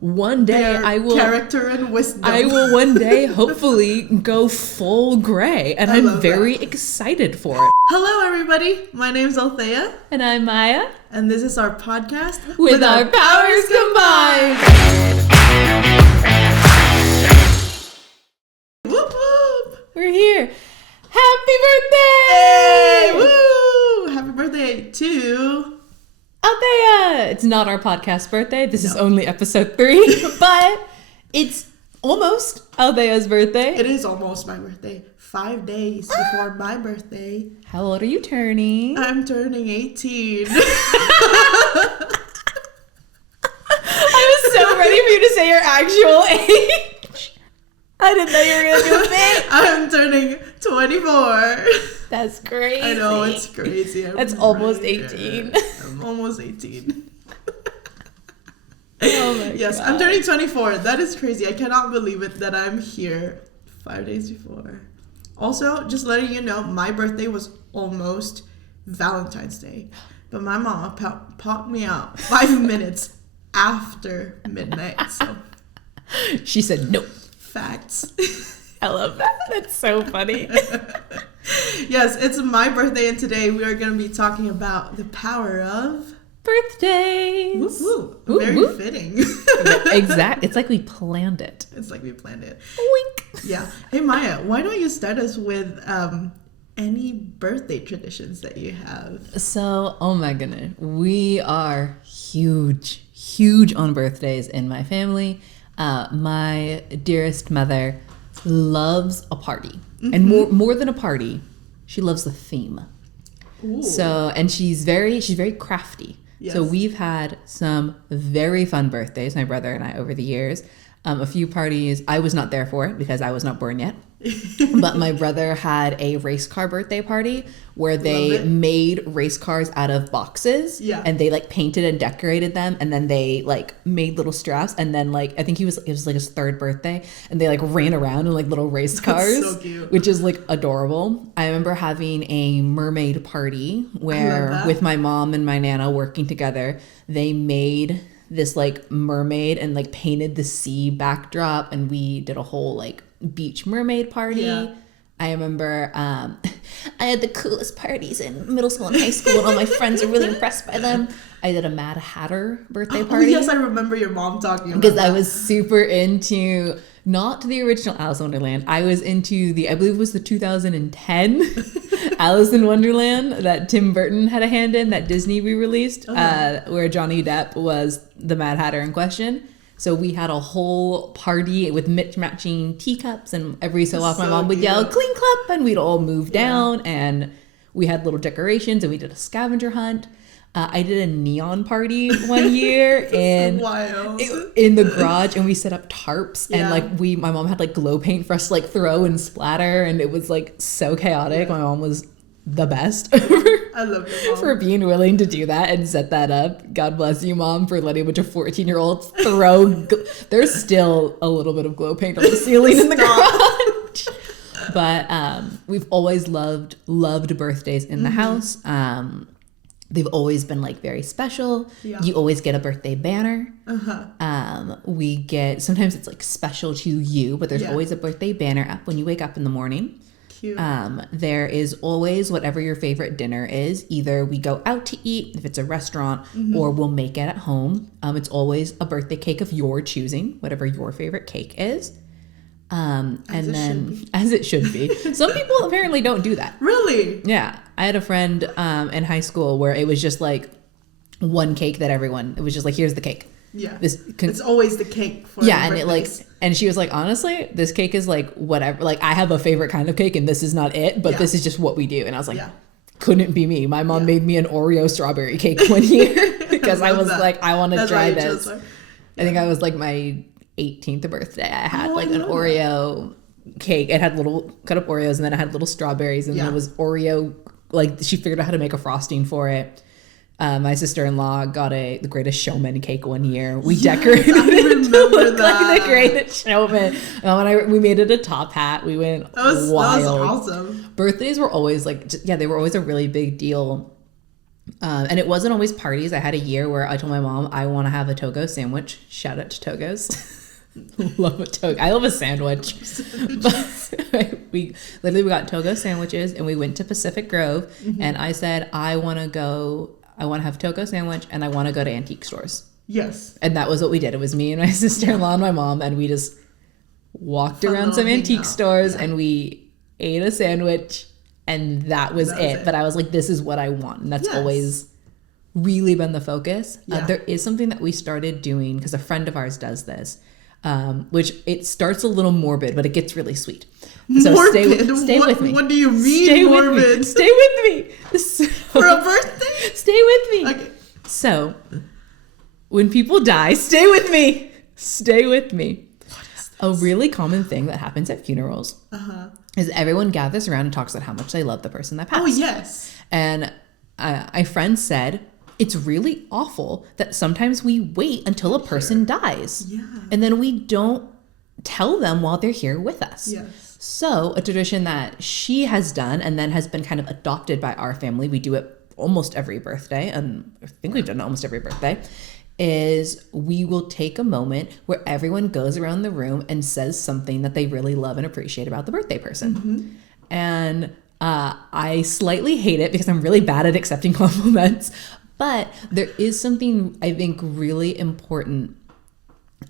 one day I will character and wisdom. I will one day hopefully go full gray, and I'm very excited for it. Hello everybody, my name's Althea. And I'm Maya. And this is our podcast with our powers combined. Whoop whoop! We're here. Happy birthday! Hey, woo! Happy birthday to Althea! It's not our podcast birthday. This is only episode 3, but it's almost Althea's birthday. It is almost my birthday. 5 days before my birthday. How old are you turning? I'm turning 18. I was so ready for you to say your actual age. I didn't know you were going to do a bit. I'm turning 24. That's crazy. I know, it's crazy. That's almost 18. I'm almost 18. Oh my yes, God. I'm turning 24. That is crazy. I cannot believe it that I'm here 5 days before. Also, just letting you know, my birthday was almost Valentine's Day. But my mom popped me out 5 minutes after midnight. So she said no. Facts. I love that. That's so funny. Yes, it's my birthday, and today we are going to be talking about the power of birthdays. Woo woo. Very fitting. Exactly. It's like we planned it. It's like we planned it. Wink. Yeah. Hey Maya, why don't you start us with any birthday traditions that you have? So, oh my goodness, we are huge on birthdays in my family. My dearest mother loves a party, and more than a party, she loves the theme. Ooh. So, and she's very crafty. Yes. So we've had some very fun birthdays, my brother and I, over the years. A few parties I was not there for because I was not born yet. But my brother had a race car birthday party where they made race cars out of boxes. Yeah. And they like painted and decorated them, and then they like made little straps, and then like I think it was like his 3rd birthday, and they like ran around in like little race cars. That's so cute. Which is like adorable. I remember having a mermaid party where with my mom and my nana working together, they made this like mermaid and like painted the sea backdrop, and we did a whole like beach mermaid party. Yeah. I remember I had the coolest parties in middle school and high school, and all my friends are really impressed by them. I did a Mad Hatter birthday party. Oh, yes, I remember your mom talking about because that. I was super into not the original Alice in Wonderland. I was into I believe it was the 2010 Alice in Wonderland that Tim Burton had a hand in, that Disney re-released, where Johnny Depp was the Mad Hatter in question. So we had a whole party with matching teacups, and every so often my mom would yell, "Clean Club," and we'd all move down, and we had little decorations, and we did a scavenger hunt. I did a neon party one year in the garage, and we set up tarps, and like my mom had like glow paint for us to like throw and splatter, and it was like so chaotic. My mom was the best. I love your mom. For being willing to do that and set that up. God bless you, Mom, for letting a bunch of 14-year-olds throw. There's still a little bit of glow paint on the ceiling in the garage. But we've always loved birthdays in the house. They've always been like very special. Yeah. You always get a birthday banner. We get, sometimes it's like special to you, but there's always a birthday banner up when you wake up in the morning. Cute. There is always whatever your favorite dinner is. Either we go out to eat if it's a restaurant, or we'll make it at home. It's always a birthday cake of your choosing, whatever your favorite cake is. As it should be. Some people apparently don't do that. Really? Yeah. I had a friend in high school where it was just like one cake that it was just like, here's the cake. Yeah. It's always the cake for and it like, and she was like, honestly, this cake is like whatever. Like, I have a favorite kind of cake, and this is not it, but this is just what we do. And I was like, couldn't be me. My mom made me an Oreo strawberry cake one year because I was like, I want to try this. I think I was like my 18th birthday. I had an Oreo cake. It had little cut up Oreos, and then it had little strawberries, and then it was Oreo. Like, she figured out how to make a frosting for it. My sister-in-law got the Greatest Showman cake one year. We decorated it to look like the Greatest Showman. We made it a top hat. We went wild. That was awesome. Birthdays were always they were always a really big deal And it wasn't always parties. I had a year where I told my mom I want to have a Togo sandwich. Shout out to Togos. Love a Togo. I love a sandwich. But we got Togo sandwiches and we went to Pacific Grove and I said I want to have a Togo sandwich and I want to go to antique stores. Yes. And that was what we did. It was me and my sister-in-law and my mom and we just walked around some antique stores and we ate a sandwich and that was it. But I was like, this is what I want. And that's always really been the focus. There is something that we started doing because a friend of ours does this. Which it starts a little morbid, but it gets really sweet. So morbid? Stay with me. What do you mean morbid? Stay with me. For a birthday? Stay with me. Okay. So, when people die, stay with me. Stay with me. A really common thing that happens at funerals is everyone gathers around and talks about how much they love the person that passed. Oh, yes. And a friend said, it's really awful that sometimes we wait until a person dies. Yeah. And then we don't tell them while they're here with us. Yes. So a tradition that she has done and then has been kind of adopted by our family, we do it almost every birthday, and I think we've done it almost every birthday, is we will take a moment where everyone goes around the room and says something that they really love and appreciate about the birthday person. And I slightly hate it because I'm really bad at accepting compliments. But there is something I think really important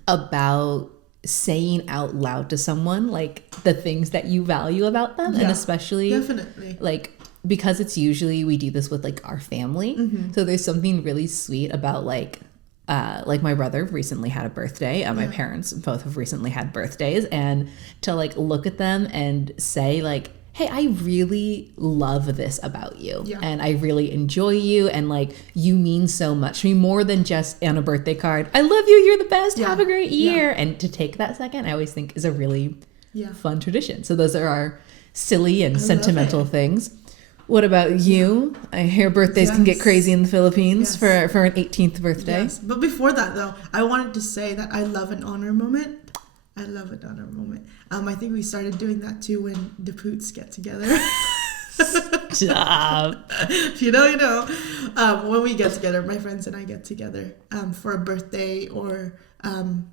about saying out loud to someone like the things that you value about them, and especially definitely like because it's usually we do this with like our family. So there's something really sweet about like my brother recently had a birthday. My parents both have recently had birthdays, and to like look at them and say like, hey, I really love this about you. And I really enjoy you. And like, you mean so much to me, more than just on a birthday card. I love you. You're the best. Have a great year. And to take that second, I always think is a really fun tradition. So those are our silly and sentimental things. What about you? I hear birthdays can get crazy in the Philippines for an 18th birthday. Yes. But before that, though, I wanted to say that I love an honor moment. I think we started doing that too when the Poots get together. Stop. If you know, you know. When we get together, my friends and I get together for a birthday or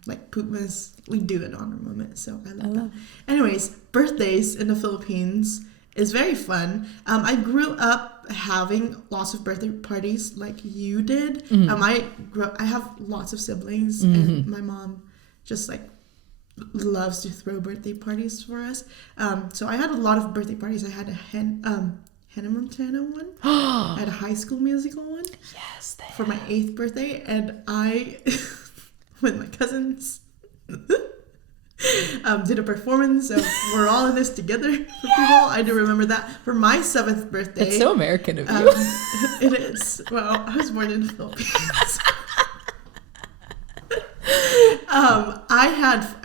like Pootmas, we do an honor moment. So I love that. Anyways, birthdays in the Philippines is very fun. I grew up having lots of birthday parties like you did. I have lots of siblings and my mom just like loves to throw birthday parties for us. So I had a lot of birthday parties. I had a Hannah Montana one. I had a High School Musical one. Yes, for my 8th birthday, and I with my cousins did a performance of "We're All in This Together" for people. I do remember that. For my 7th birthday, it's so American of you. It is. Well, I was born in the Philippines.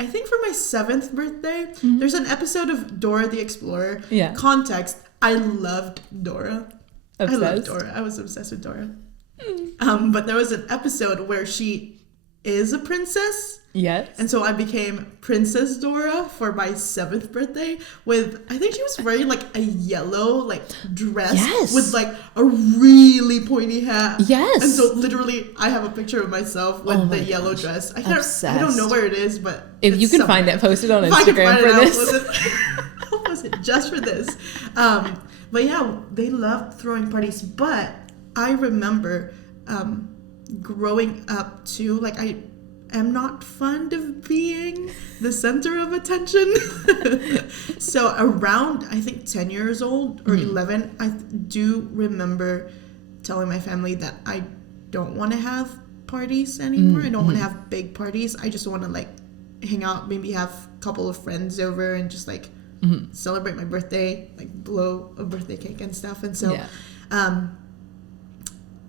I think for my 7th birthday, there's an episode of Dora the Explorer. Yeah. Context, I loved Dora. Obsessed? I loved Dora. I was obsessed with Dora. But there was an episode where she is a princess. Yes. And so I became Princess Dora for my 7th birthday with, I think she was wearing like a yellow like dress with like a really pointy hat. Yes. And so literally I have a picture of myself with the yellow dress. I don't know where it is, but if you can find it, post it on Instagram for this. Was it just for this? But yeah, they loved throwing parties. But I remember growing up too, like I am not fond of being the center of attention. So around, I think 10 years old or 11, I do remember telling my family that I don't want to have parties anymore. I don't want to have big parties. I just want to like hang out, maybe have a couple of friends over and just like celebrate my birthday, like blow a birthday cake and stuff. And so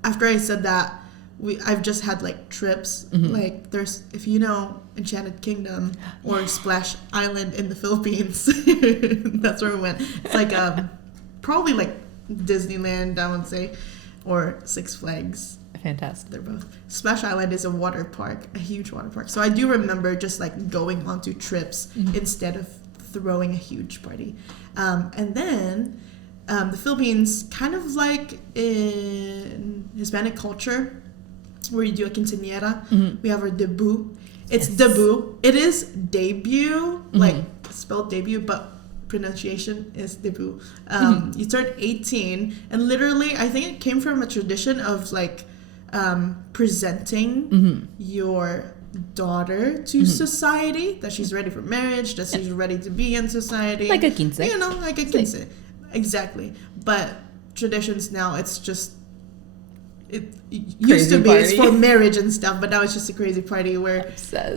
after I said that, I've just had like trips. Like there's, if you know Enchanted Kingdom or Splash Island in the Philippines, that's where we went. It's like probably like Disneyland, I would say, or Six Flags. Fantastic. They're both. Splash Island is a water park, a huge water park. So I do remember just like going onto trips instead of throwing a huge party. And then the Philippines, kind of like in Hispanic culture, where you do a quinceañera, we have our debut. It's debut. It is debut, like spelled debut, but pronunciation is debut. You turn 18, and literally, I think it came from a tradition of like presenting your daughter to society, that she's ready for marriage, that she's ready to be in society, like a quince. You know, like a quince. Exactly. But traditions now, it's just, it used to be it's for marriage and stuff, but now it's just a crazy party where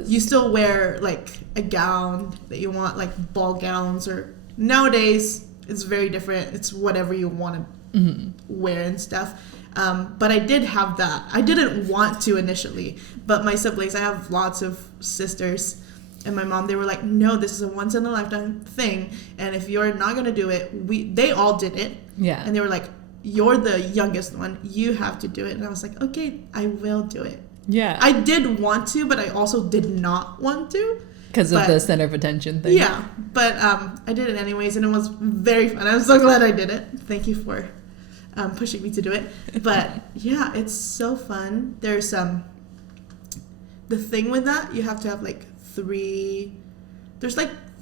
you still wear like a gown that you want, like ball gowns, or nowadays it's very different. It's whatever you want to wear and stuff. But I did have that. I didn't want to initially, but my siblings, I have lots of sisters, and my mom, they were like, no, this is a once in a lifetime thing, and if you're not gonna do it, they all did it. Yeah. And they were like, you're the youngest one, you have to do it. And I was like, okay, I will do it. Yeah. I did want to, but I also did not want to. Because of the center of attention thing. Yeah. But I did it anyways, and it was very fun. I'm so glad I did it. Thank you for pushing me to do it. But yeah, it's so fun. There's the thing with that, you have to have like three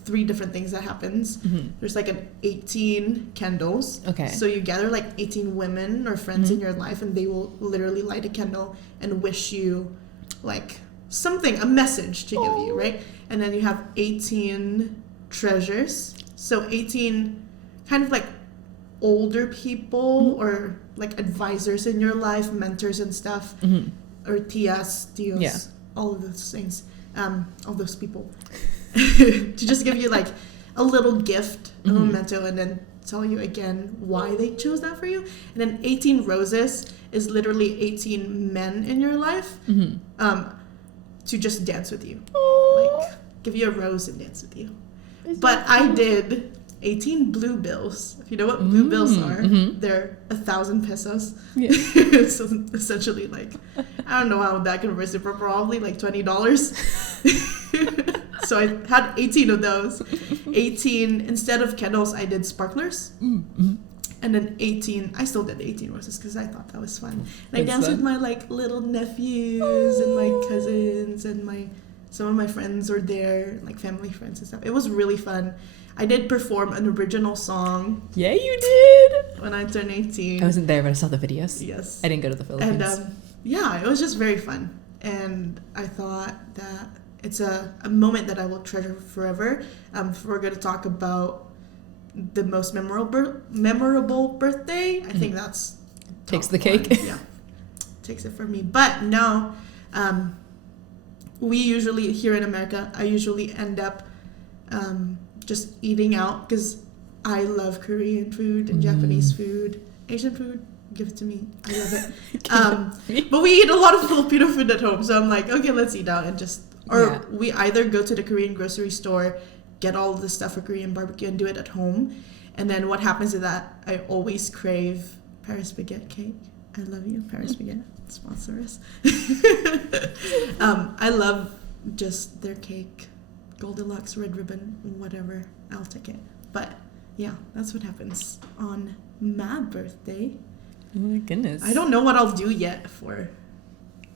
different things that happens. There's like an 18 candles. Okay. So you gather like 18 women or friends in your life, and they will literally light a candle and wish you like something, a message to give you, right? And then you have 18 treasures. So 18 kind of like older people or like advisors in your life, mentors and stuff, or tias, tios, all of those things, all those people. To just give you like a little gift, a memento, and then tell you again why they chose that for you. And then 18 roses is literally 18 men in your life to just dance with you. Like give you a rose and dance with you. But I did 18 blue bills. If you know what blue bills are, they're 1,000 pesos. Yeah. So essentially, like, I don't know how that converted, but probably like $20. So I had 18 of those. 18, instead of candles, I did sparklers. And then 18, I still did 18 roses because I thought that was fun. And I danced with my like little nephews and my cousins, and some of my friends were there, like family friends and stuff. It was really fun. I did perform an original song. Yeah, you did! When I turned 18. I wasn't there, but I saw the videos. Yes. I didn't go to the Philippines. And yeah, it was just very fun. And I thought that it's a moment that I will treasure forever. If we're going to talk about the most memorable birthday, I think that's takes the cake. Yeah, takes it for me. But no, we usually, here in America, I usually end up just eating out because I love Korean food and Japanese food, Asian food. Give it to me. I love it. But we eat a lot of Filipino food at home, so I'm like, okay, let's eat out and just. Or we either go to the Korean grocery store, get all of the stuff for Korean barbecue, and do it at home. And then what happens is that I always crave Paris baguette cake. I love you, Paris baguette. Sponsor us. I love just their cake. Goldilocks, red ribbon, whatever. I'll take it. But yeah, that's what happens on my birthday. Oh my goodness. I don't know what I'll do yet for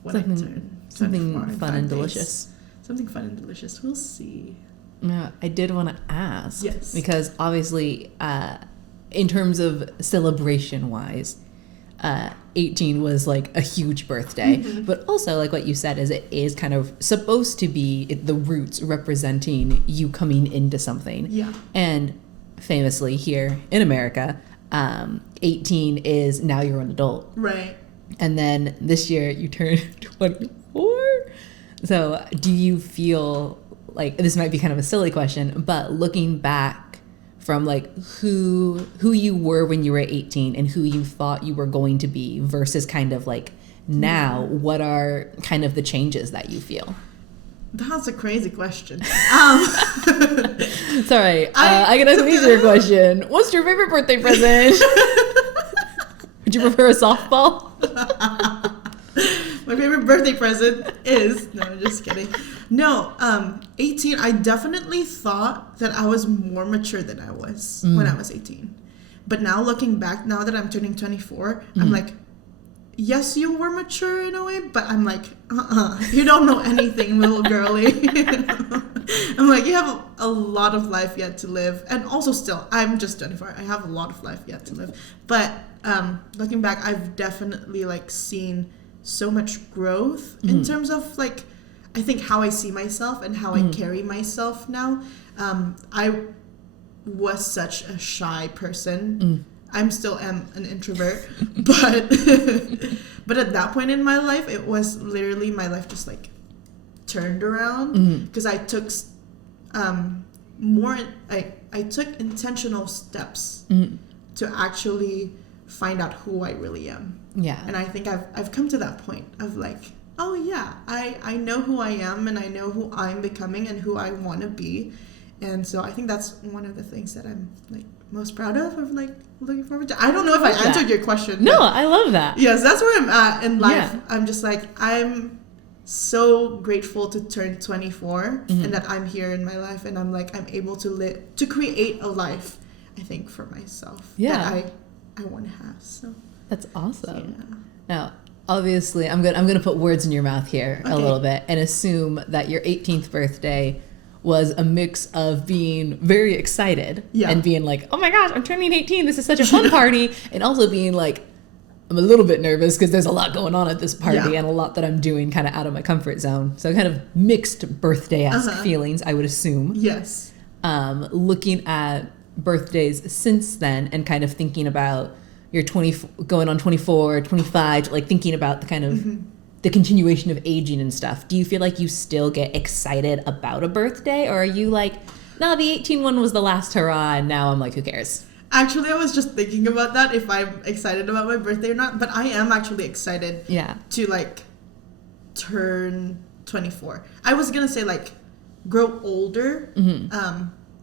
when I turn. Something fun and delicious. Something fun and delicious. We'll see. Yeah, I did want to ask. Yes. Because obviously, in terms of celebration-wise, 18 was like a huge birthday. But also, like what you said, is it is kind of supposed to be the roots representing you coming into something. Yeah. And famously here in America, 18 is now you're an adult. Right. And then this year you turn 24. So do you feel like, this might be kind of a silly question, but looking back from like who you were when you were 18 and who you thought you were going to be versus kind of like now, what are kind of the changes that you feel? That's a crazy question. Sorry, I can ask an easier question. What's your favorite birthday present? Would you prefer a softball? My favorite birthday present is... No, I'm just kidding. No, 18, I definitely thought that I was more mature than I was when I was 18. But now looking back, now that I'm turning 24, I'm like, yes, you were mature in a way, but I'm like, you don't know anything, little girly. I'm like, you have a lot of life yet to live. And also still, I'm just 24. I have a lot of life yet to live. But looking back, I've definitely like seen so much growth in terms of like, I think how I see myself and how I carry myself now. I was such a shy person. I'm still am an introvert, but but at that point in my life, it was literally my life just like turned around because I took I took intentional steps to actually find out who I really am. Yeah. And I think I've come to that point of like, oh yeah, I know who I am and I know who I'm becoming and who I want to be. And so I think that's one of the things that I'm like most proud of like looking forward to. I don't know if I answered your question. No, I love that. Yes, that's where I'm at in life. Yeah. I'm just like, I'm so grateful to turn 24 and that I'm here in my life and I'm like, I'm able to create a life, I think, for myself that I want to have. So that's awesome. Yeah. Now, obviously, I'm gonna put words in your mouth here a little bit and assume that your 18th birthday was a mix of being very excited and being like, oh my gosh, I'm turning 18. This is such a fun party. And also being like, I'm a little bit nervous because there's a lot going on at this party and a lot that I'm doing kind of out of my comfort zone. So kind of mixed birthday-esque feelings, I would assume. Yes. Looking at birthdays since then and kind of thinking about your going on 24, 25, like thinking about the kind of the continuation of aging and stuff. Do you feel like you still get excited about a birthday, or are you like, no, the 18 one was the last hurrah and now I'm like, who cares? Actually, I was just thinking about that, if I'm excited about my birthday or not, but I am actually excited to like turn 24. I was gonna say like grow older,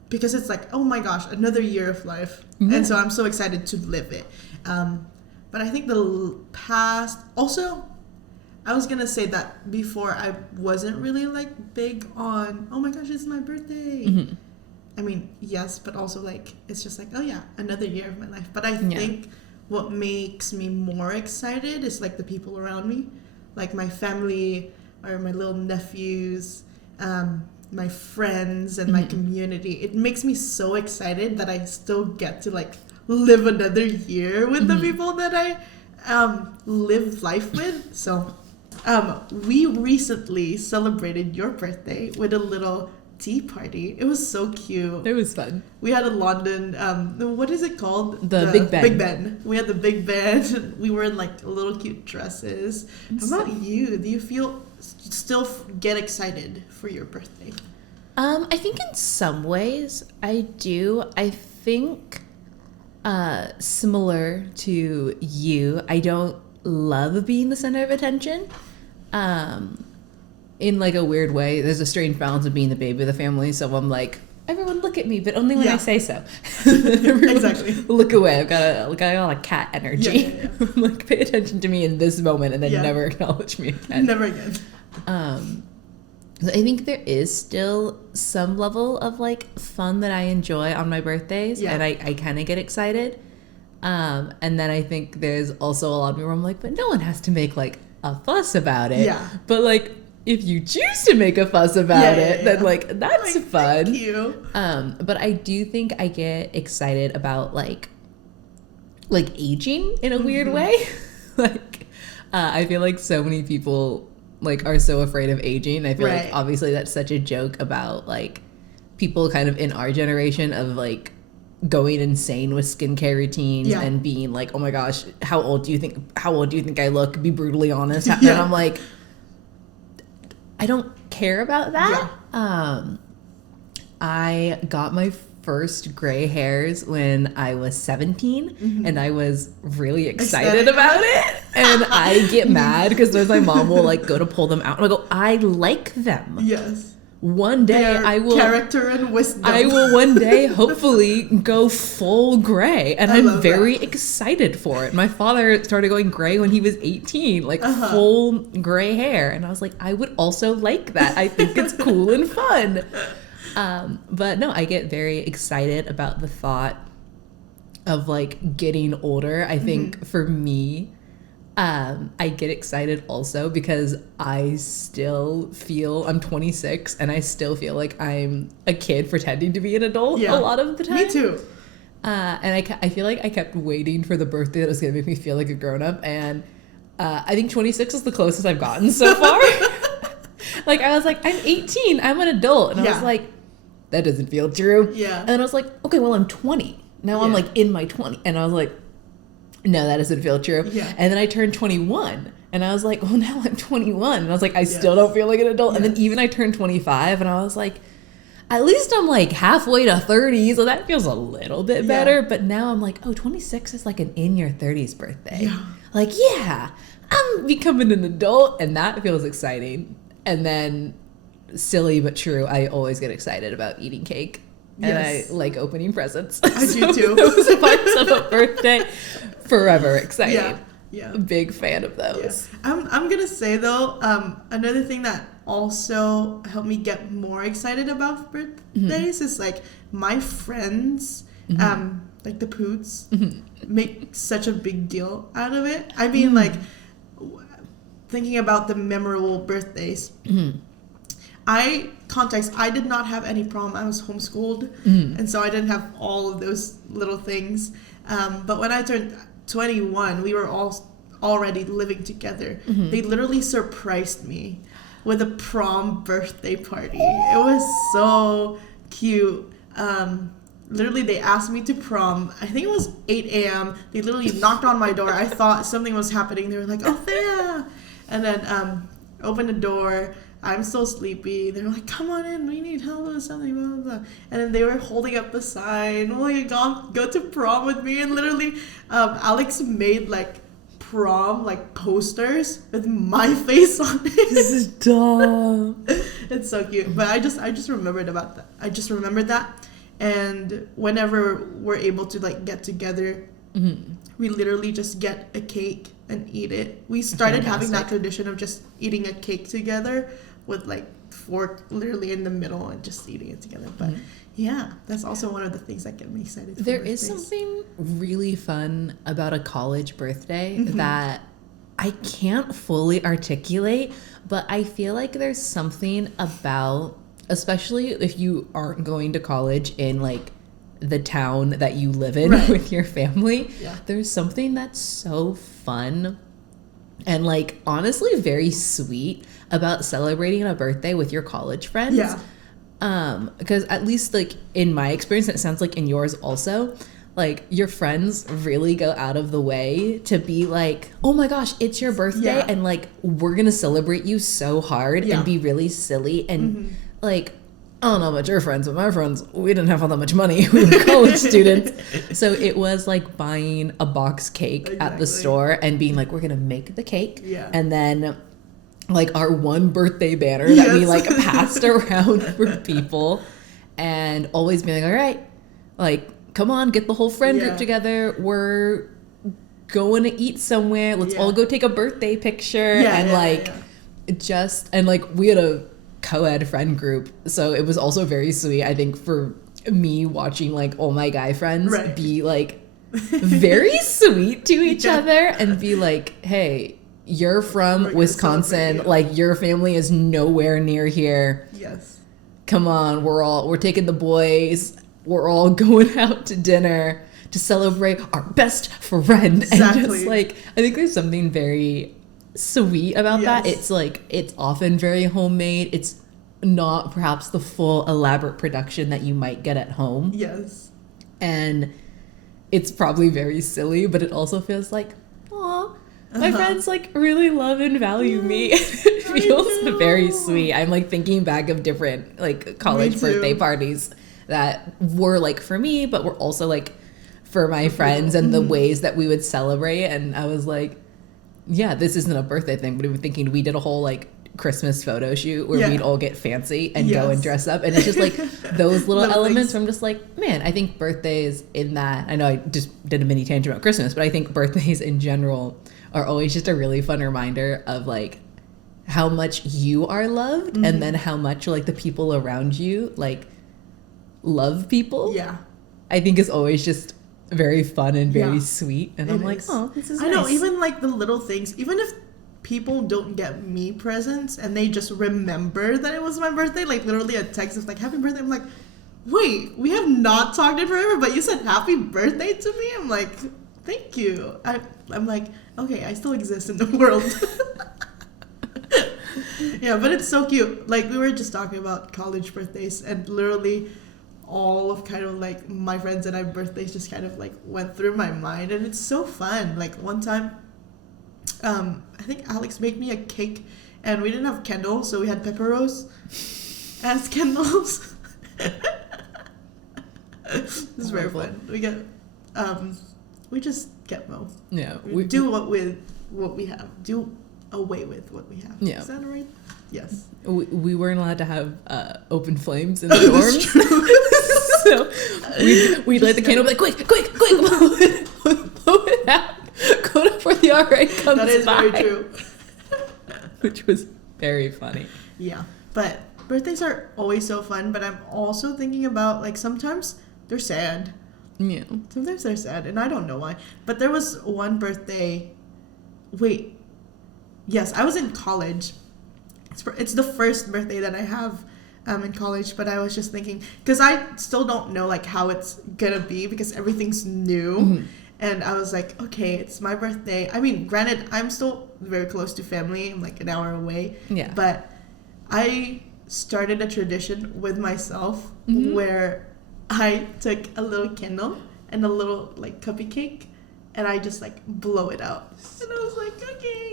because it's like, oh my gosh, another year of life. And so I'm so excited to live it. But I think the past, also, I was gonna say that before I wasn't really like big on, oh my gosh, it's my birthday. I mean, yes, but also like, it's just like, oh yeah, another year of my life. But I think what makes me more excited is like the people around me, like my family or my little nephews, my friends and my community. It makes me so excited that I still get to like live another year with the people that I live life with. So we recently celebrated your birthday with a little tea party. It was so cute. It was fun. We had a London, what is it called? The Big Ben. Big Ben. We had the Big Ben. We were in like little cute dresses. How about you? Do you still get excited for your birthday? I think in some ways I do. I think similar to you, I don't love being the center of attention. In like a weird way, there's a strange balance of being the baby of the family. So I'm like, everyone look at me, but only when I say so. Exactly. Look away. I've got a cat energy. I'm like, pay attention to me in this moment, and then never acknowledge me again. Never again. I think there is still some level of like fun that I enjoy on my birthdays, and I kind of get excited. And then I think there's also a lot of people where I'm like, but no one has to make like a fuss about it. Yeah. But like, if you choose to make a fuss about it, then like that's like, fun. Thank you. But I do think I get excited about like aging in a weird way. Like I feel like so many people like are so afraid of aging. I feel like obviously that's such a joke about like people kind of in our generation of like going insane with skincare routines and being like, oh my gosh, how old do you think I look? Be brutally honest. And I'm like, I don't care about that. I got my first gray hairs when I was 17 and I was really excited about it. And I get mad because my mom will like go to pull them out and I go, I like them. Yes. One day I will character and wisdom. I will one day hopefully go full gray, and I'm very excited for it. My father started going gray when he was 18, like full gray hair, and I was like, I would also like that. I think it's cool and fun. But no, I get very excited about the thought of like getting older, I think for me, I get excited also because I still feel I'm 26 and I still feel like I'm a kid pretending to be an adult a lot of the time. Me too. And I feel like I kept waiting for the birthday that was going to make me feel like a grown-up, and I think 26 is the closest I've gotten so far. Like, I was like, I'm 18, I'm an adult. And I was like, that doesn't feel true. Yeah. And then I was like, okay, well, I'm 20. Now I'm like in my 20s. And I was like, no, that doesn't feel true. Yeah. And then I turned 21. And I was like, well, now I'm 21. And I was like, I still don't feel like an adult. And then even I turned 25 and I was like, at least I'm like halfway to 30. So that feels a little bit better. But now I'm like, oh, 26 is like an in your 30s birthday. Yeah. Like, yeah, I'm becoming an adult. And that feels exciting. And then, silly but true, I always get excited about eating cake. And I like opening presents. I do too. Those parts of a birthday, forever exciting. Yeah. Big fan of those. Yeah. I'm gonna say though, another thing that also helped me get more excited about birthdays is like my friends, like the Poots, make such a big deal out of it. I mean, like thinking about the memorable birthdays. I did not have any prom. I was homeschooled, and so I didn't have all of those little things. But when I turned 21, we were all already living together. They literally surprised me with a prom birthday party. It was so cute. Literally, they asked me to prom. I think it was 8 a.m. They literally knocked on my door. I thought something was happening. They were like, Althea! And then opened the door. I'm still sleepy. They were like, come on in, we need help with something, blah, blah, blah. And then they were holding up the sign, oh my god, go to prom with me. And literally, Alex made like prom like posters with my face on it. This is dumb. It's so cute. But I just remembered about that. I just remembered that. And whenever we're able to like get together, we literally just get a cake and eat it. We started having that tradition of just eating a cake together with like fork literally in the middle and just eating it together. But yeah, that's also one of the things that get me excited. There is something really fun about a college birthday that I can't fully articulate, but I feel like there's something about, especially if you aren't going to college in like the town that you live in with your family, there's something that's so fun and like honestly very sweet about celebrating a birthday with your college friends. Because at least like in my experience, it sounds like in yours also, like your friends really go out of the way to be like, oh my gosh, it's your birthday and like we're gonna celebrate you so hard and be really silly and like, I don't know about your friends, but my friends, we didn't have all that much money. We were college students. So it was like buying a box cake at the store and being like, we're going to make the cake. And then like our one birthday banner that we like passed around for people and always being like, all right, like, come on, get the whole friend group together. We're going to eat somewhere. Let's all go take a birthday picture. And like we had a co-ed friend group, so it was also very sweet, I think, for me watching like all my guy friends be like very sweet to each other and be like, hey, you're from Wisconsin, like your family is nowhere near here, come on, we're taking the boys, we're all going out to dinner to celebrate our best friend. And just like, I think there's something very sweet about that. It's like, it's often very homemade. It's not perhaps the full elaborate production that you might get at home. And it's probably very silly, but it also feels like, aw, my friends like really love and value me. It feels very sweet. I'm like thinking back of different like college birthday parties that were like for me, but were also like for my friends and the ways that we would celebrate. And I was like, yeah, this isn't a birthday thing, but we were thinking, we did a whole like Christmas photo shoot where we'd all get fancy and go and dress up, and it's just like those little elements where I'm just like, man, I think birthdays in that, I know I just did a mini tangent about Christmas, but I think birthdays in general are always just a really fun reminder of like how much you are loved and then how much like the people around you like love people. I think is always just very fun and very Yeah, sweet. And it I'm like, is. oh, this is I nice. know, even like the little things, even if people don't get me presents and they just remember that it was my birthday, like literally a text of like happy birthday, I'm like, wait, we have not talked in forever, but you said happy birthday to me? I'm like, thank you. I'm like, okay, I still exist in the world. Yeah, but it's so cute. Like we were just talking about college birthdays, and literally all of kind of like my friends and I birthdays just kind of like went through my mind, and it's so fun. Like one time, I think Alex made me a cake, and we didn't have candles, so we had pepper rose as candles. This is very fun. We just get Mo. Yeah. We do what we have. Do away with what we have. Yeah. Is that right? Yes. We weren't allowed to have open flames in the dorms. So we'd light the candle, be like, quick, blow it out. Go to where the RA comes That is by. very true. Which was very funny. Yeah. But birthdays are always so fun, but I'm also thinking about like sometimes they're sad. Yeah. Sometimes they're sad, and I don't know why. But there was one birthday. Wait. Yes, I was in college. It's the first birthday that I have in college, but I was just thinking, because I still don't know like how it's gonna be because everything's new. Mm-hmm. And I was like, okay, it's my birthday. I mean, granted, I'm still very close to family. I'm like an hour away. Yeah. But I started a tradition with myself where I took a little candle and a little like cupcake, and I just like blow it out. And I was like, okay.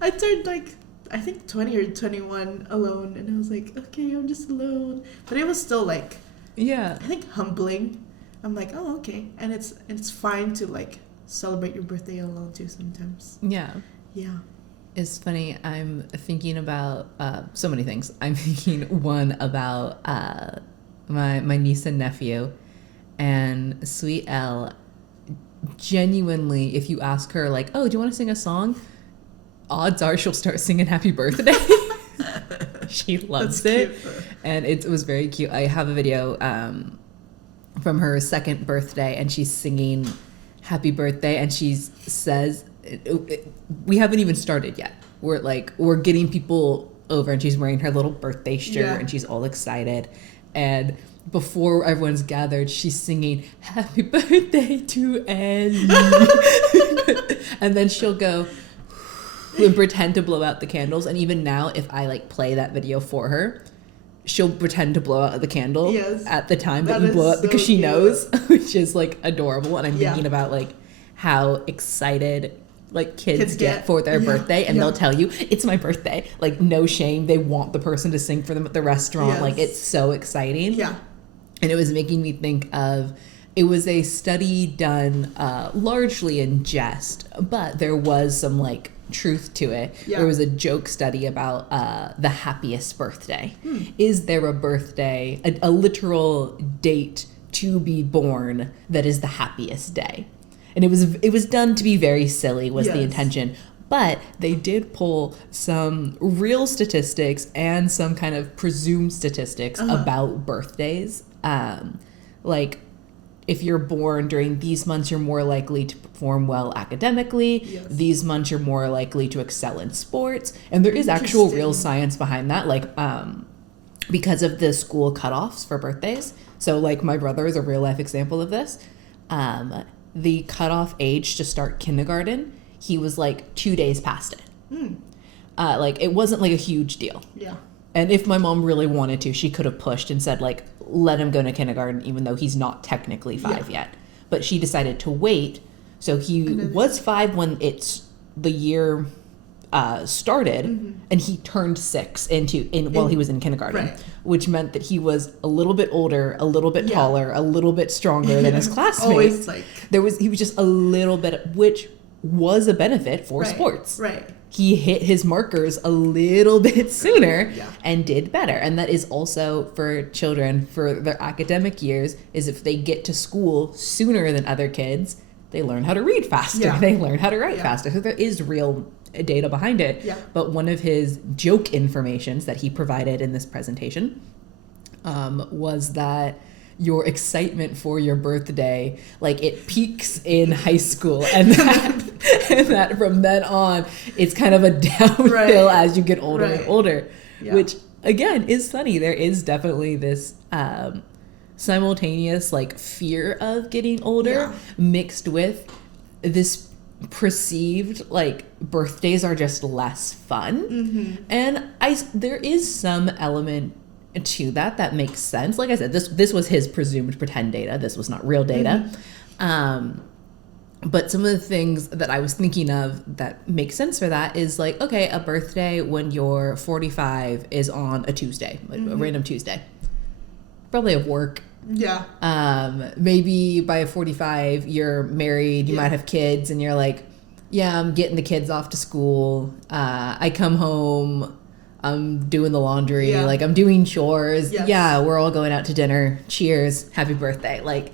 I turned like I think 20 or 21 alone, and I was like, okay, I'm just alone. But it was still like, Yeah. I think humbling. I'm like, oh, okay. And it's fine to like celebrate your birthday alone too sometimes. Yeah. Yeah. It's funny. I'm thinking about so many things. I'm thinking one about my niece and nephew, and Sweet Elle. Genuinely, if you ask her like, "Oh, do you want to sing a song?" odds are she'll start singing "Happy Birthday." She loves That's it, cute. and it was very cute. I have a video from her second birthday, and she's singing "Happy Birthday," and she says, "We haven't even started yet. We're getting people over," and she's wearing her little birthday shirt, and she's all excited, and before everyone's gathered, she's singing "Happy Birthday to Ellie," and then she'll go and pretend to blow out the candles. And even now, if I like play that video for her, she'll pretend to blow out the candle at the time that you blow it, because she knows, which is like adorable. And I'm thinking about like how excited like kids get for their birthday, and they'll tell you it's my birthday, like no shame. They want the person to sing for them at the restaurant. Like it's so exciting. Yeah. And it was making me think of, it was a study done largely in jest, but there was some like truth to it. There was a joke study about the happiest birthday. Is there a birthday, a literal date to be born that is the happiest day? And it was done to be very silly, was the intention. But they did pull some real statistics and some kind of presumed statistics about birthdays. Like, if you're born during these months, you're more likely to perform well academically. These months, you're more likely to excel in sports. And there is actual real science behind that, like because of the school cutoffs for birthdays. So, like, my brother is a real life example of this. The cutoff age to start kindergarten, he was like 2 days past it. Like, it wasn't like a huge deal. Yeah. And if my mom really wanted to, she could have pushed and said, like, let him go to kindergarten, even though he's not technically 5 yet. But she decided to wait. So he was 5 when the year started, and he turned 6 while he was in kindergarten, which meant that he was a little bit older, a little bit taller, a little bit stronger than his classmates. Always like he was just a little bit, which was a benefit for sports. Right. He hit his markers a little bit sooner and did better. And that is also for children, for their academic years, is if they get to school sooner than other kids, they learn how to read faster. They learn how to write faster. So there is real data behind it. But one of his joke informations that he provided in this presentation was that your excitement for your birthday, like it peaks in high school, and that from then on, it's kind of a downhill as you get older and older, which again is funny. There is definitely this simultaneous like fear of getting older mixed with this perceived like birthdays are just less fun, and there is some element to that makes sense. Like I said, this was his presumed pretend data. This was not real data. But some of the things that I was thinking of that make sense for that is like, okay, a birthday when you're 45 is on a Tuesday, a random Tuesday. Probably at work. Yeah. Maybe by 45 you're married, you might have kids, and you're like, yeah, I'm getting the kids off to school. I come home, I'm doing the laundry, like I'm doing chores. Yeah, we're all going out to dinner. Cheers, happy birthday. Like,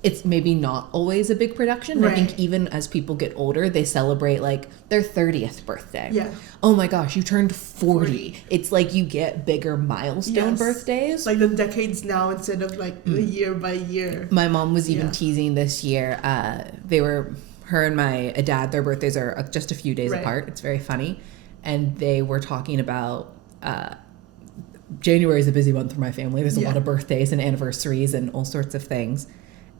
it's maybe not always a big production. I think even as people get older, they celebrate like their 30th birthday. Yeah. Oh my gosh, you turned 40. It's like you get bigger milestone birthdays. Like the decades now instead of like year by year. My mom was even teasing this year. Her and my dad, their birthdays are just a few days apart. It's very funny. And they were talking about January is a busy month for my family. There's a lot of birthdays and anniversaries and all sorts of things.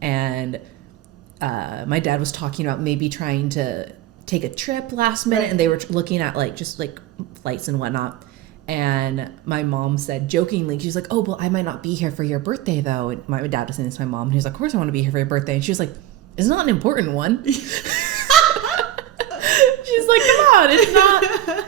And my dad was talking about maybe trying to take a trip last minute, and they were looking at like just like flights and whatnot. And my mom said jokingly, she's like, "Oh, well, I might not be here for your birthday though." And my dad was saying this to my mom, and he was like, "Of course I want to be here for your birthday." And she was like, "It's not an important one." She's like, "Come on, it's not."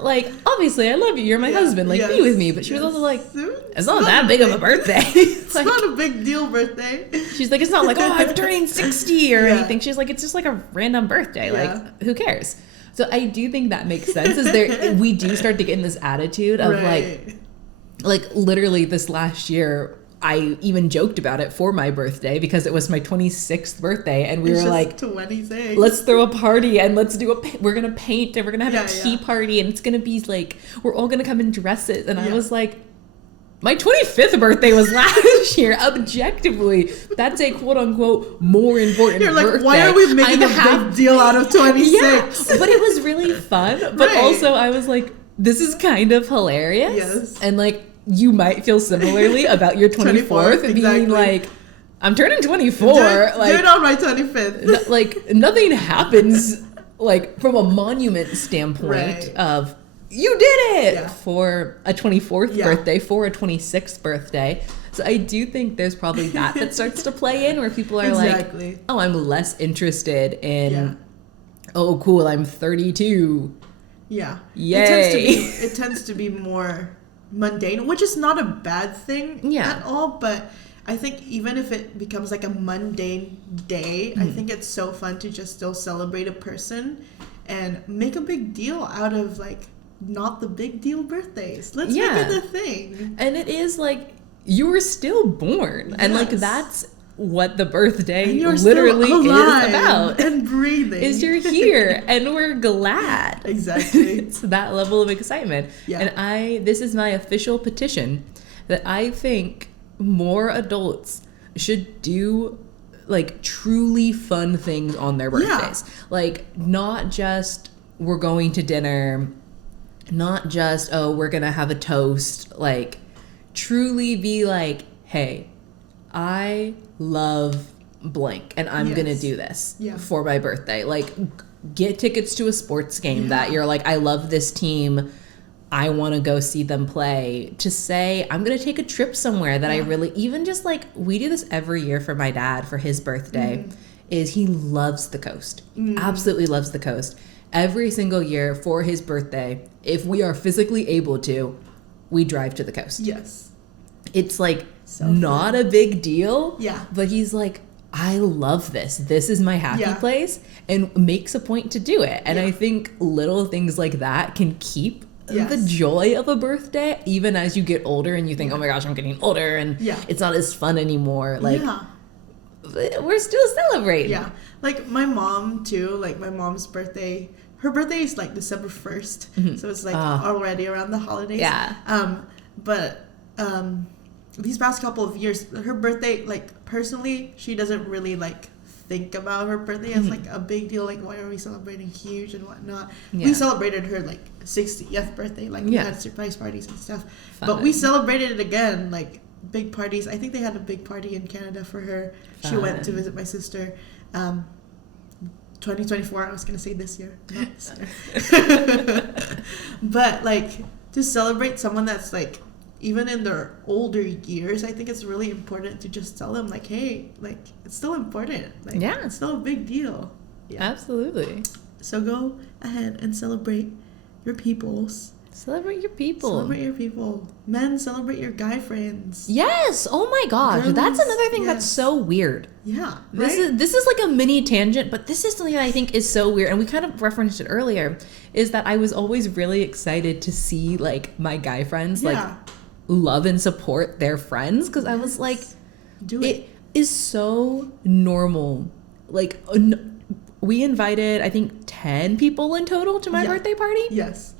Like, obviously, I love you. You're my husband. Like, be with me. But she was also like, it's not that big of a birthday. It's like, not a big deal birthday. She's like, it's not like, oh, I'm turning 60 or anything. She's like, it's just like a random birthday. Like, who cares? So I do think that makes sense. We do start to get in this attitude of like literally this last year, I even joked about it for my birthday because it was my 26th birthday, and we were like, 26. Let's throw a party and we're gonna paint and we're gonna have a tea party, and it's gonna be like we're all gonna come in dresses. And I was like, my 25th birthday was last year. Objectively, that's a quote unquote more important birthday. You're like, why are we making a big deal out of 26? Yeah, but it was really fun. But also I was like, this is kind of hilarious. Yes. And like, you might feel similarly about your 24th being like, I'm turning 24. Do it on my 25th. Like, nothing happens like from a monument standpoint of you did it for a 24th birthday, for a 26th birthday. So I do think there's probably that starts to play in where people are like, oh, I'm less interested in, oh, cool, I'm 32. Yeah. Yay. It tends to be more mundane, which is not a bad thing at all, but I think even if it becomes like a mundane day, I think it's so fun to just still celebrate a person and make a big deal out of like not the big deal birthdays. Let's make it the thing. And it is like you were still born, and like that's what the birthday literally is about and breathing. Is you're here and we're glad. Exactly. It's that level of excitement. And this is my official petition that I think more adults should do like truly fun things on their birthdays. Like, not just we're going to dinner, not just we're gonna have a toast. Like, truly be like, hey, I love blank and I'm gonna do this for my birthday. Like, get tickets to a sports game that you're like, I love this team, I want to go see them play. To say, I'm gonna take a trip somewhere that I really, even just like, we do this every year for my dad for his birthday, is he loves the coast. Absolutely loves the coast. Every single year for his birthday, if we are physically able to, we drive to the coast. Yes. It's like not a big deal. Yeah. But he's like, I love this. This is my happy place, and makes a point to do it. And I think little things like that can keep the joy of a birthday, even as you get older and you think, oh my gosh, I'm getting older and it's not as fun anymore. Like, we're still celebrating. Yeah. Like my mom too, like my mom's birthday, her birthday is like December 1st. So it's like already around the holidays. Yeah. But these past couple of years, her birthday, like, personally, she doesn't really, like, think about her birthday as, like, a big deal. Like, why are we celebrating huge and whatnot? We celebrated her, like, 60th birthday. Like, we had surprise parties and stuff. Fun. But we celebrated it again, like, big parties. I think they had a big party in Canada for her. Fun. She went to visit my sister. 2024, I was going to say this year. Not this year. But, like, to celebrate someone that's, like, even in their older years, I think it's really important to just tell them, like, hey, like, it's still important. Like, it's still a big deal. Yeah. Absolutely. So go ahead and celebrate your peoples. Celebrate your people. Celebrate your people. Men, celebrate your guy friends. Yes. Oh my gosh. Girls, that's another thing that's so weird. Yeah. This is like a mini tangent, but this is something that I think is so weird, and we kind of referenced it earlier, is that I was always really excited to see, like, my guy friends like love and support their friends, because I was like, it is so normal. Like, we invited, I think, 10 people in total to my birthday party. Yes.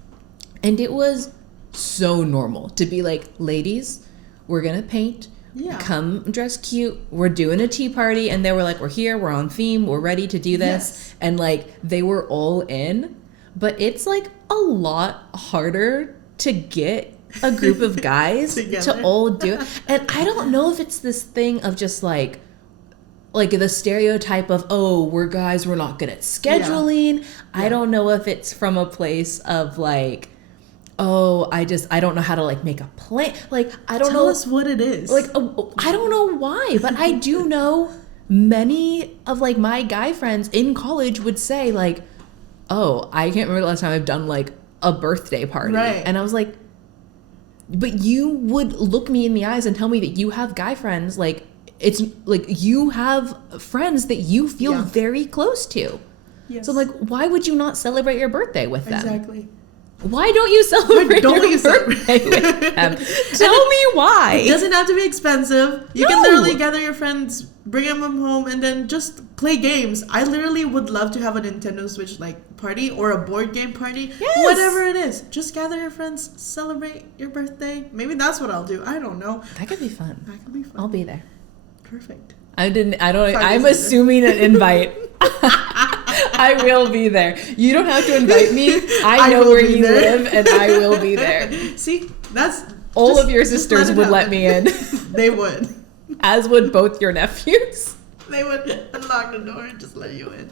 And it was so normal to be like, ladies, we're going to paint. Yeah. Come dress cute. We're doing a tea party. And they were like, we're here. We're on theme. We're ready to do this. Yes. And, like, they were all in. But it's, like, a lot harder to get a group of guys to all do it. And I don't know if it's this thing of just, like the stereotype of, oh, we're guys, we're not good at scheduling. Yeah. I don't know if it's from a place of, like, oh, I don't know how to, like, make a plan. Like, I don't know. Tell us what it is. Like, I don't know why, but I do know many of, like, my guy friends in college would say, like, oh, I can't remember the last time I've done, like, a birthday party. Right. And I was like, but you would look me in the eyes and tell me that you have guy friends. Like, it's like you have friends that you feel very close to. Yes. So, like, why would you not celebrate your birthday with them? Exactly. Why don't you celebrate your birthday with them? Tell me why. It doesn't have to be expensive. You can literally gather your friends, bring them home, and then just play games. I literally would love to have a Nintendo Switch, like, party or a board game party. Yes. Whatever it is. Just gather your friends, celebrate your birthday. Maybe that's what I'll do. I don't know. That could be fun. I'll be there. Perfect. I'm assuming an invite. I will be there. You don't have to invite me. I know where you live, and I will be there. See, that's... All of your sisters would let me in. They would. As would both your nephews. They would unlock the door and just let you in.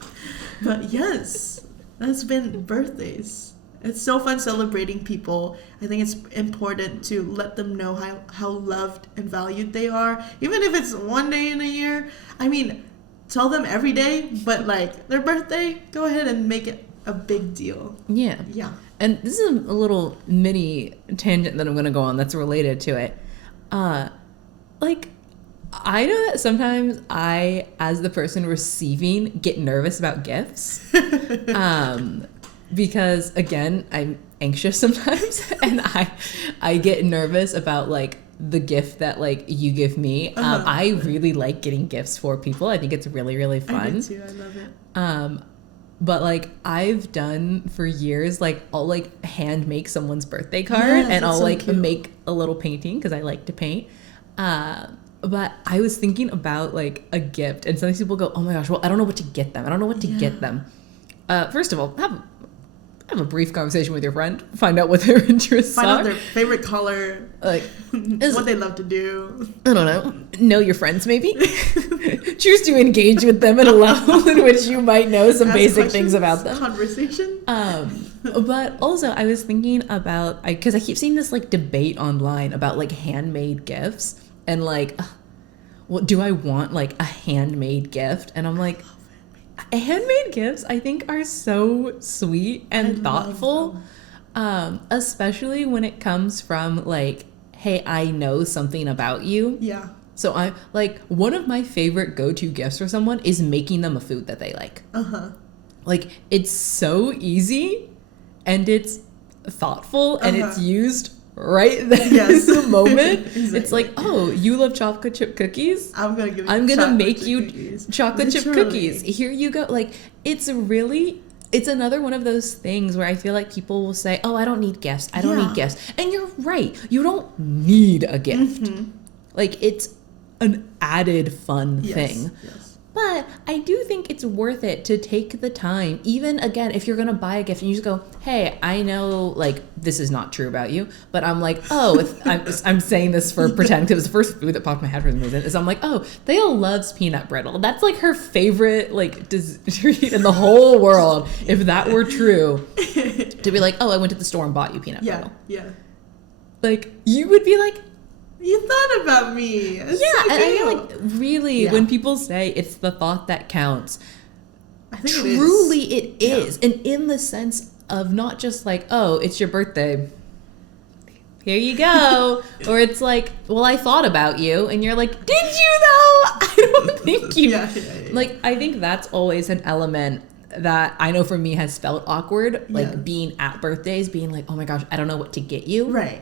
But yes, that's been birthdays. It's so fun celebrating people. I think it's important to let them know how loved and valued they are. Even if it's one day in a year. I mean, tell them every day, but, like, their birthday, go ahead and make it a big deal. Yeah. Yeah. And this is a little mini tangent that I'm going to go on that's related to it. Like, I know that sometimes I, as the person receiving, get nervous about gifts. Because, again, I'm anxious sometimes, and I get nervous about, like, the gift that, like, you give me. I really like getting gifts for people. I think it's really, really fun. I do too. I love it. But, like, I've done for years, like, I'll, like, hand make someone's birthday card, and I'll, like, make a little painting because I like to paint. But I was thinking about, like, a gift, and some people go, oh my gosh, well, I don't know what to get them. I don't know what to get them. First of all, have a brief conversation with your friend. Find out what their interests are. Find out their favorite color. Like, what they love to do. I don't know. Know your friends, maybe. Choose to engage with them at a level in which you might know some basic things about them. Conversation. But also, I was thinking about, because I keep seeing this, like, debate online about, like, handmade gifts. And, like, what do I want, like, a handmade gift? And I'm like, handmade gifts, I think, are so sweet and thoughtful, especially when it comes from, like, hey, I know something about you. Yeah. So I'm like, one of my favorite go-to gifts for someone is making them a food that they like. Like, it's so easy, and it's thoughtful, and it's used right then in the moment. Exactly. It's like, oh, you love chocolate chip cookies? I'm gonna make you chocolate chip cookies. Here you go. Like, it's another one of those things where I feel like people will say, oh, I don't need gifts. I don't need gifts. And you're right. You don't need a gift. Like, it's an added fun Yes, thing. yes. But I do think it's worth it to take the time, even again, if you're going to buy a gift and you just go, hey, I know, like, this is not true about you, but I'm like, oh, I'm saying this for pretend, because it was the first food that popped in my head for the movement, is I'm like, oh, Thea loves peanut brittle. That's like her favorite, like, treat in the whole world. If that were true, to be like, oh, I went to the store and bought you peanut brittle. Yeah. Like, you would be like, You thought about me. It's yeah, so and I feel cute. like, really, Yeah. when people say it's the thought that counts, I think truly it it is. And in the sense of not just like, oh, it's your birthday, here you go. Or it's like, well, I thought about you. And you're like, did you though? I don't think you. Yeah. Like, I think that's always an element that I know for me has felt awkward. Like, Yeah. being at birthdays, being like, oh my gosh, I don't know what to get you. Right.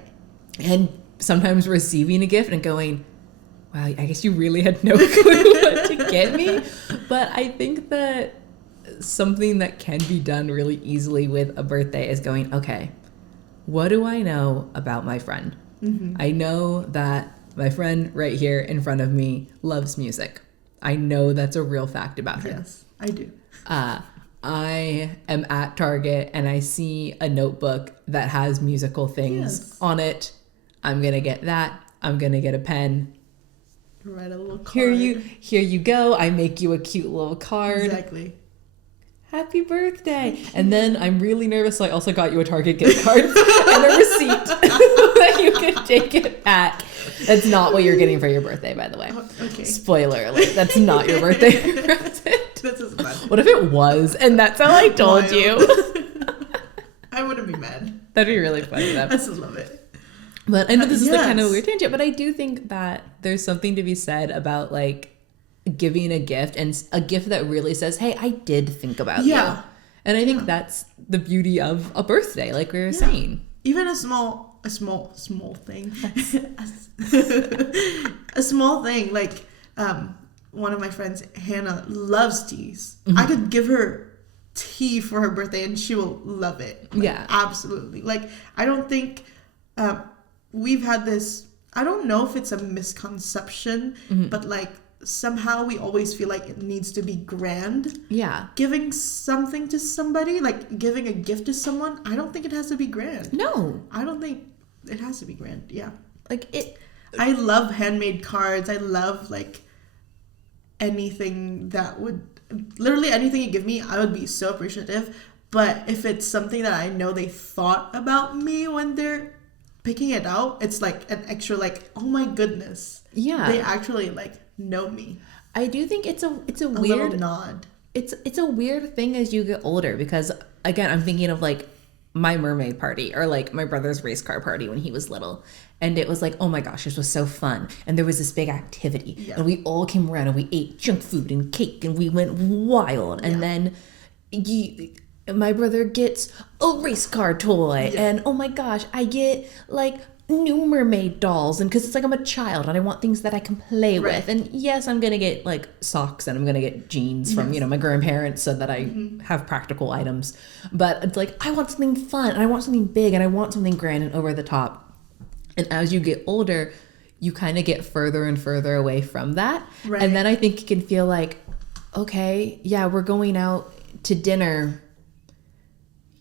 And sometimes receiving a gift and going, wow, I guess you really had no clue what to get me. But I think that something that can be done really easily with a birthday is going, okay, what do I know about my friend? Mm-hmm. I know that my friend right here in front of me loves music. I know that's a real fact about her. Yes, I do. I am at Target and I see a notebook that has musical things Yes. on it. I'm going to get that. I'm going to get a pen. Write a little card. Here you go. I make you a cute little card. Exactly. Happy birthday. And then I'm really nervous, so I also got you a Target gift card and a receipt that you can take it back. That's not what you're getting for your birthday, by the way. Okay. Spoiler alert. That's not your birthday present. This is bad. What if it was and that's how I told you? I wouldn't be mad. That'd be really funny though. I still love it. But I know this is like kind of a Yes. weird tangent, but I do think that there's something to be said about like giving a gift, and a gift that really says, hey, I did think about you. And I think that's the beauty of a birthday, like we were saying. Even a small thing. A small thing, like one of my friends, Hannah, loves teas. Mm-hmm. I could give her tea for her birthday and she will love it. Like, Yeah. absolutely. Like, I don't think we've had this, I don't know if it's a misconception, but like somehow we always feel like it needs to be grand. Yeah. Giving something to somebody, like giving a gift to someone, I don't think it has to be grand. No. I don't think it has to be grand. Yeah. Like it. I love handmade cards. I love like anything that would, literally anything you give me, I would be so appreciative. But if it's something that I know they thought about me when they're picking it out, it's like an extra like, oh my goodness. Yeah. They actually like know me. I do think it's a A weird little nod. it's a weird thing as you get older, because again, I'm thinking of like my mermaid party or like my brother's race car party when he was little, and it was like, oh my gosh, this was so fun, and there was this big activity, and we all came around and we ate junk food and cake and we went wild, and then my brother gets a race car toy, and oh my gosh, I get like new mermaid dolls, and because it's like I'm a child and I want things that I can play with, and yes, I'm gonna get like socks and I'm gonna get jeans from my grandparents so that I have practical items, but it's like I want something fun and I want something big and I want something grand and over the top. And as you get older, you kind of get further and further away from that, and then I think it can feel like, okay, yeah, we're going out to dinner,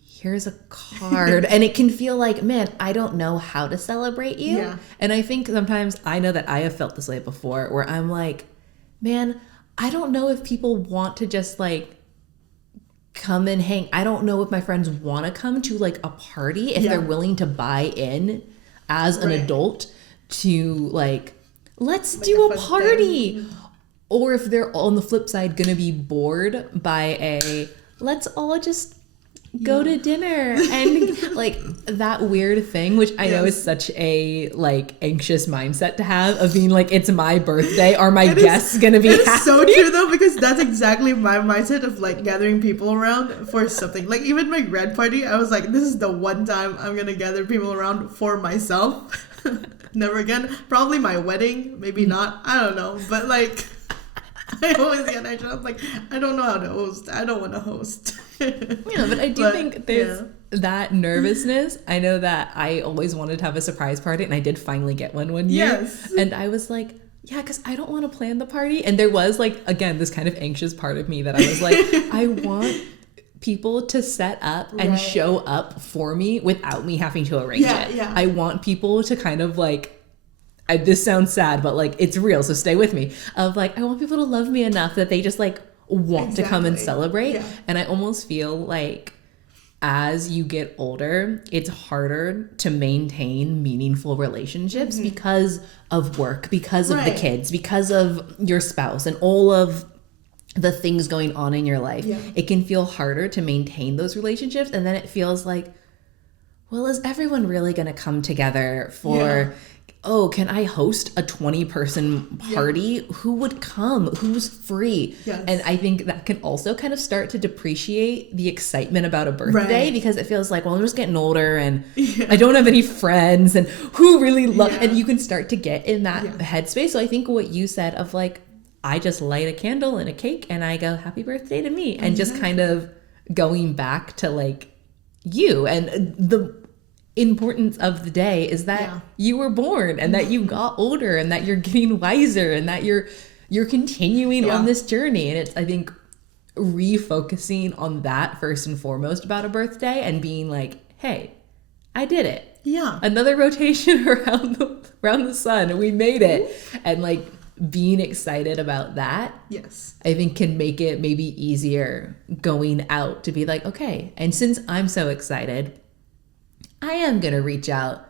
here's a card. And it can feel like, man, I don't know how to celebrate you. Yeah. And I think sometimes, I know that I have felt this way before, where I'm like, man, I don't know if people want to just like come and hang. I don't know if my friends want to come to like a party, if they're willing to buy in as an adult to like, let's do a party. Or if they're on the flip side going to be bored by a, let's all just go to dinner, and like that weird thing, which I know is such a like anxious mindset to have, of being like, it's my birthday, are my guests gonna be happy? It's so true though, because that's exactly my mindset of like gathering people around for something. Like even my grad party, I was like, this is the one time I'm gonna gather people around for myself. Never again. Probably my wedding, maybe not, I don't know, but like I always get anxious. I'm like, I don't know how to host. I don't want to host. Yeah, but I do think there's that nervousness. I know that I always wanted to have a surprise party, and I did finally get one year. Yes. And I was like, yeah, because I don't want to plan the party. And there was like, again, this kind of anxious part of me that I was like, I want people to set up and show up for me without me having to arrange it. Yeah. I want people to kind of like, this sounds sad, but like it's real, so stay with me. Of like, I want people to love me enough that they just like want to come and celebrate. Yeah. And I almost feel like as you get older, it's harder to maintain meaningful relationships because of work, because of the kids, because of your spouse and all of the things going on in your life. Yeah. It can feel harder to maintain those relationships. And then it feels like, well, is everyone really going to come together for, oh, can I host a 20-person party? Who would come? Who's free? Yes. And I think that can also kind of start to depreciate the excitement about a birthday because it feels like, well, I'm just getting older and I don't have any friends and who really love, and you can start to get in that headspace. So I think what you said of like, I just light a candle and a cake and I go, happy birthday to me. And just kind of going back to like you and the importance of the day is that you were born and that you got older and that you're getting wiser and that you're continuing on this journey. And it's, I think, refocusing on that first and foremost about a birthday and being like, hey, I did it. Yeah. Another rotation around the sun and we made it. And like being excited about that, I think can make it maybe easier going out to be like, okay, and since I'm so excited, I am going to reach out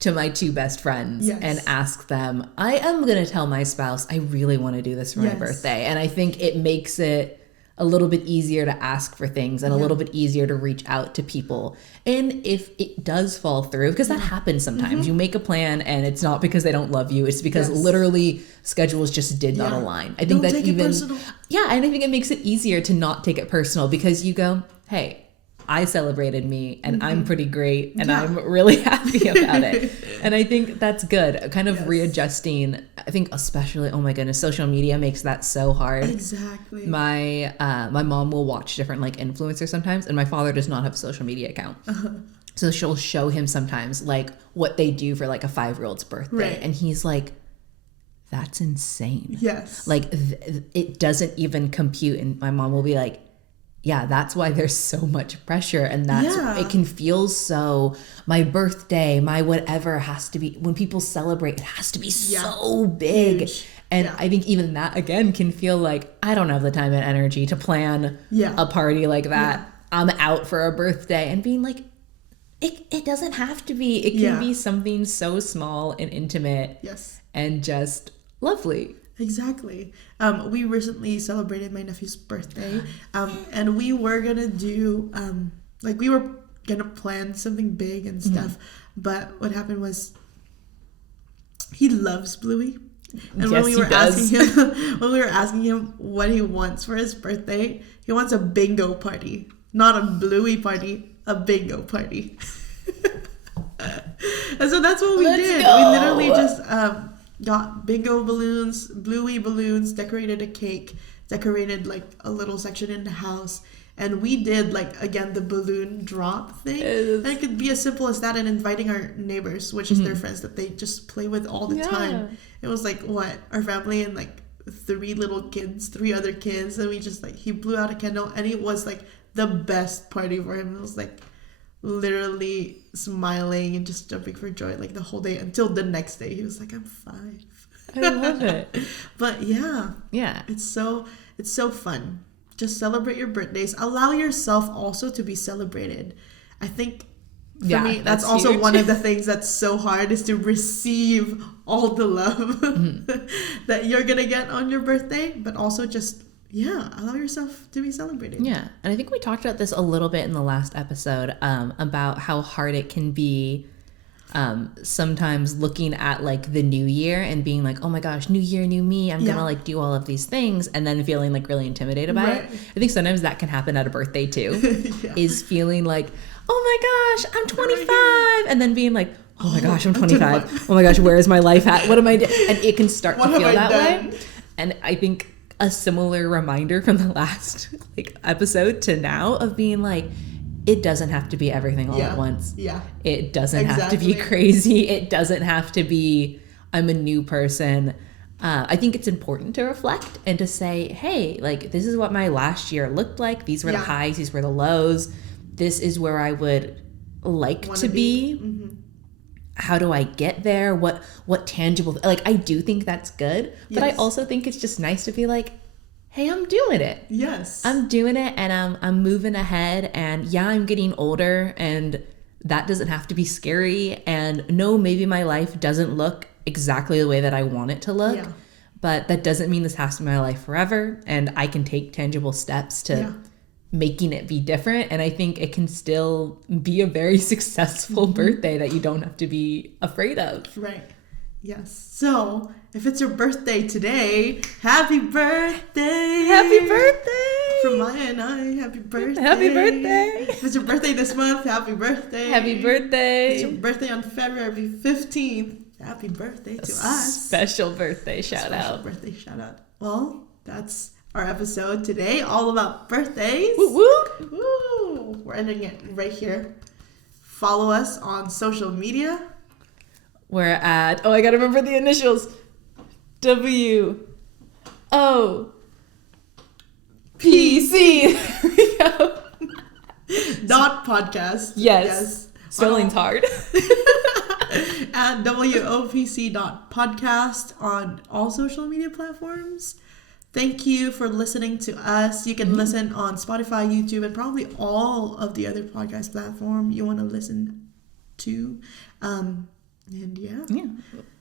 to my 2 best friends and ask them. I am going to tell my spouse, I really want to do this for my birthday. And I think it makes it a little bit easier to ask for things and a little bit easier to reach out to people. And if it does fall through, because that happens sometimes, you make a plan and it's not because they don't love you. It's because literally schedules just did not align. I think don't take it personal. And I think it makes it easier to not take it personal because you go, hey, I celebrated me and I'm pretty great and I'm really happy about it. And I think that's good. Kind of readjusting. I think especially, oh my goodness, social media makes that so hard. Exactly. My mom will watch different like influencers sometimes and my father does not have a social media account. So she'll show him sometimes like what they do for like a 5-year-old's birthday. And he's like, that's insane. Yes. Like it doesn't even compute. And my mom will be like, yeah, that's why there's so much pressure. And that's, it can feel so, my birthday, my whatever has to be, when people celebrate, it has to be so big. Huge. And I think even that, again, can feel like, I don't have the time and energy to plan a party like that. I'm out for a birthday and being like, it doesn't have to be. It can be something so small and intimate and just lovely. Exactly. We recently celebrated my nephew's birthday, and we were gonna do we were gonna plan something big and stuff, but what happened was he loves Bluey, and when we were asking him what he wants for his birthday, he wants a bingo party, not a Bluey party, a bingo party. And so that's what we did. Go. We literally just got bingo balloons, Bluey balloons, decorated a cake, decorated like a little section in the house, and we did like, again, the balloon drop thing. And it could be as simple as that, and inviting our neighbors, which is their friends that they just play with all the time. It was like our family and like 3 other kids, and we just like, he blew out a candle and it was like the best party for him. It was like literally smiling and just jumping for joy like the whole day until the next day. He was like, I'm 5. I love it. But it's so fun. Just celebrate your birthdays. Allow yourself also to be celebrated. I think for me, that's also huge. One of the things that's so hard is to receive all the love that you're gonna get on your birthday, but also just allow yourself to be celebrated. Yeah. And I think we talked about this a little bit in the last episode about how hard it can be sometimes looking at like the new year and being like, oh my gosh, new year, new me. I'm going to like do all of these things and then feeling like really intimidated by it. I think sometimes that can happen at a birthday too, is feeling like, oh my gosh, I'm 25. And then being like, oh my gosh, I'm 25. Oh my gosh, where is my life at? What am I doing? And it can start to feel that way. And I think a similar reminder from the last like episode to now of being like, it doesn't have to be everything all at once. Yeah. It doesn't have to be crazy. It doesn't have to be, I'm a new person. I think it's important to reflect and to say, hey, like, this is what my last year looked like. These were the highs. These were the lows. This is where I would like to be. Mm-hmm. How do I get there? What tangible, like, I do think that's good. But I also think it's just nice to be like, hey, I'm doing it. Yes. I'm doing it, and I'm moving ahead, and yeah, I'm getting older, and that doesn't have to be scary. And no, maybe my life doesn't look exactly the way that I want it to look, but that doesn't mean this has to be my life forever, and I can take tangible steps to making it be different. And I think it can still be a very successful birthday that you don't have to be afraid of. Right. Yes. So, if it's your birthday today, happy birthday! Happy birthday! From Maya and I, happy birthday! Happy birthday! If it's your birthday this month, happy birthday! Happy birthday! If it's your birthday on February 15th, happy birthday to us! Special birthday shout out! Special birthday shout out. Well, that's our episode today, all about birthdays. Woo woo! Woo! We're ending it right here. Follow us on social media. We're at, I gotta remember the initials. W-O-P-C. There we go. .podcast. Yes. Spelling's hard. At WOPC.podcast on all social media platforms. Thank you for listening to us. You can listen on Spotify, YouTube, and probably all of the other podcast platforms you want to listen to. And yeah.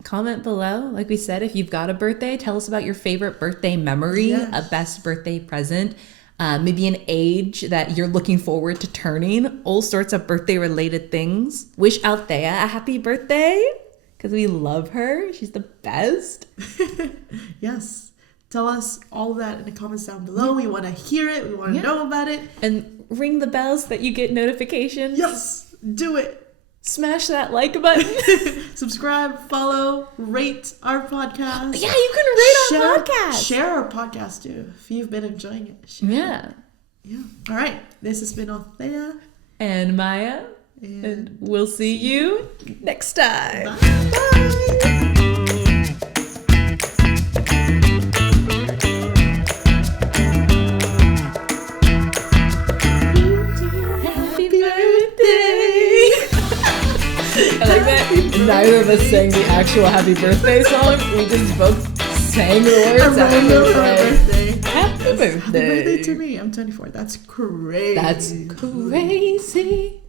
Comment below. Like we said, if you've got a birthday, tell us about your favorite birthday memory, a best birthday present, maybe an age that you're looking forward to turning, all sorts of birthday related things. Wish Althea a happy birthday because we love her. She's the best. Yes. Tell us all that in the comments down below. We want to hear it. We want to know about it. And ring the bells so that you get notifications. Yes. Do it. Smash that like button. Subscribe, follow, rate our podcast. Yeah, you can rate our podcast. Share our podcast too if you've been enjoying it. Share. Yeah. All right. This has been Althea and Maya. And we'll see you next time. Bye. Bye. I like that neither of us sang the actual happy birthday song. We just both sang the words. Happy birthday. Happy birthday. Happy birthday to me. I'm 24. That's crazy. That's crazy.